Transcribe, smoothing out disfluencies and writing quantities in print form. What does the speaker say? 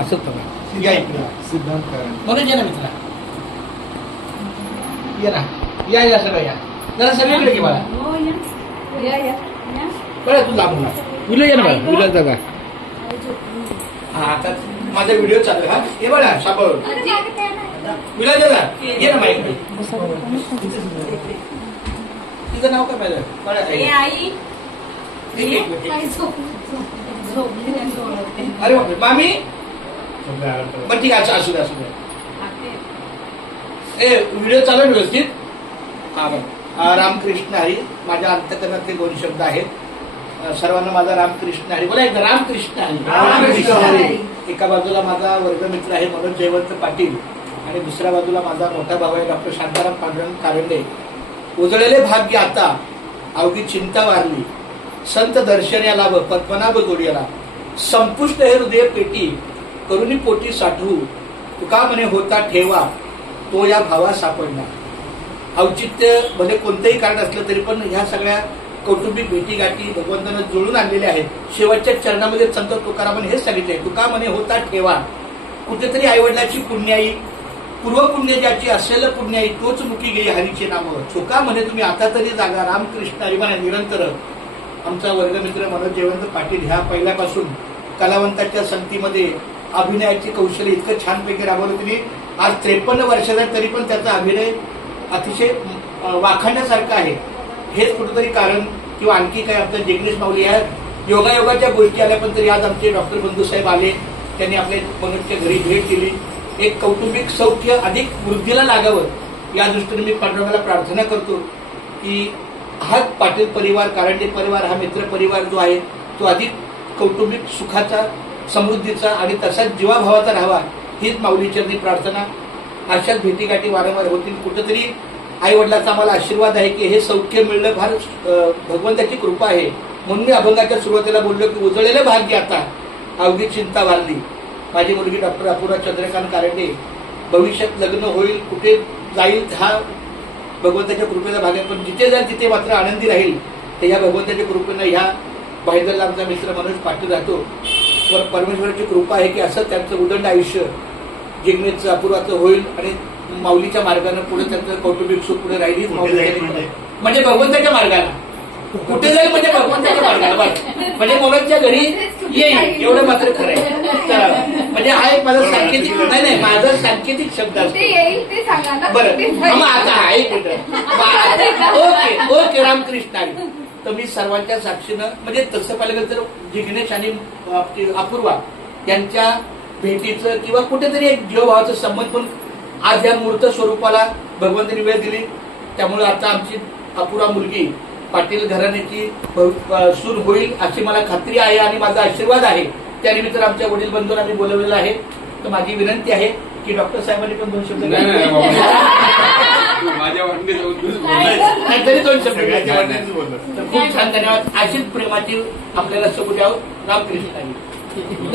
असंच बघा. या इकडे सिद्धांत म्हणून ये ना मित्रा, ये ना, या सगळं या जरा सगळीकडे घे मला. बरं तू लागू तुला ये ना बघा, तुला जागा. हा आता माझा व्हिडिओ चालू आहे. हा ये बघा सापड विला दादा ये ना माईक. तिचं नाव काय पाहिजे बघा. अरे बापरे मामी. बरं ठीक आहे असू द्या. ए व्हिडिओ चालू आहे व्यवस्थित. हा बरं. रामकृष्ण हरी. माझ्या अंतकरणातले 2 शब्द आहेत. सर्वांना माझा रामकृष्ण हरी बोला. एकदा रामकृष्ण हरी. एका बाजूला माझा वर्गमित्र आहे मनोज जयवंत पाटील आणि दुसऱ्या बाजूला माझा मोठा भाऊ आहे डॉक्टर शांताराम पांडुरंग कारंडे. उजळलेले भाग्य आता अवघी चिंता वारली, संत दर्शन या लाभ पद्मनाभ जोडियाला, संपुष्ट हे हृदय पेटी करुणी पोटी साठवू, तुका म्हणे होता ठेवा तो या भावा सापडणार. औचित्य म्हणजे कोणतंही कारण असलं तरी पण ह्या सगळ्या कौटुंबिक भेटीगाठी भगवंतानं जुळून आणलेल्या आहेत. शेवटच्या चरणामध्ये संत तुकारामाने हेच सांगितले, तुका म्हणे होता ठेवा. कुठेतरी आईवडिलाची पुण्याई, पूर्वपुण्य ज्याची असेल पुण्याई, तोच मुखी गेली हरीचे नाम. चुका म्हणे तुम्ही आता तरी जागा. रामकृष्ण हरी म्हणा निरंतर. आमचा वर्गमित्र मनोज जयवंत पाटील ह्या पहिल्यापासून कलावंताच्या संगतीमध्ये अभिनयाची कौशल्य इतकं छानपैकी राबवलं. त्यांनी आज 53 वर्षाचा तरी पण त्याचा अभिनय अतिशय वाखाणण्यासारखा आहे. हेच कुठेतरी कारण किंवा आणखी काय आमचं जिग्नेश माऊली या योगायोगाच्या गोष्टी आल्या. पण तरी आज आमचे डॉक्टर बंधू साहेब आले, त्यांनी आपल्या मनोजच्या घरी भेट दिली. एक कौटुंबिक सौख्य अधिक वृद्धीला लागावं या दृष्टीने मी पांडुरंगाला प्रार्थना करतो की हा पाटील परिवार, कारंडे परिवार, हा मित्र परिवार जो आहे तो अधिक कौटुंबिक सुखाचा, समृद्धीचा आणि तसाच जीवाभावाचा राहावा हीच माऊलीचरणी प्रार्थना. अशाच भेटीगाठी वारंवार होतील. कुठेतरी आई वडिलांचा आम्हाला आशीर्वाद आहे की हे सौख्य मिळणं फार भगवंताची कृपा आहे. म्हणून मी अभंगाच्या सुरुवातीला बोललो की उजळलेलं भाग्य आता अवघी चिंता वारली. माझी मुलगी डॉक्टर अपूर्वा चंद्रकांत कारंडे भविष्यात लग्न होईल, कुठे जाईल हा भगवंताच्या कृपेचा भाग आहे. पण जिथे जाईल तिथे मात्र आनंदी राहील. तर ह्या भगवंताच्या कृपेनं ह्या भाईदरला आमचा मित्र मनोज पाटील राहतो. परमेश्वराची कृपा आहे की असं त्यांचं उदंड आयुष्य जिग्नेशचं अपूर्वाचं होईल आणि माऊलीच्या मार्गाने पुढे त्यांचं कौटुंबिक सुख पुढे राहील. म्हणजे भगवंताच्या मार्गाला कुठे जाईल म्हणजे भगवंताच्या मार्गाला म्हणजे मनोजच्या घरी येईल एवढं मात्र खरं आहे. म्हणजे हा एक माझा सांकेतिक नाही माझा सांकेतिक शब्द असतो. बरं आता ओके रामकृष्ण. तर मी सर्वांच्या साक्षीनं म्हणजे तसं पाहिलं तर जिग्नेश आणि अपूर्वा यांच्या भेटीचं किंवा कुठेतरी एक जीवभावाचं संबंध पण आज या मूर्त स्वरूपाला भगवंतांनी वेळ दिली. त्यामुळे आता आमची अपूर्वा मुलगी पाटील घराण्याची सूर होईल अशी मला खात्री आहे आणि माझा आशीर्वाद आहे. त्यानिमित्त आमच्या वडील बंधूंना मी बोलवलेलं आहे. तर माझी विनंती आहे की डॉक्टर साहेबांनी पण 2 शब्द तरी 2 शब्द खूप छान धन्यवाद. अशीच प्रेमाची आपल्याला सुख द्यावं. रामकृष्ण.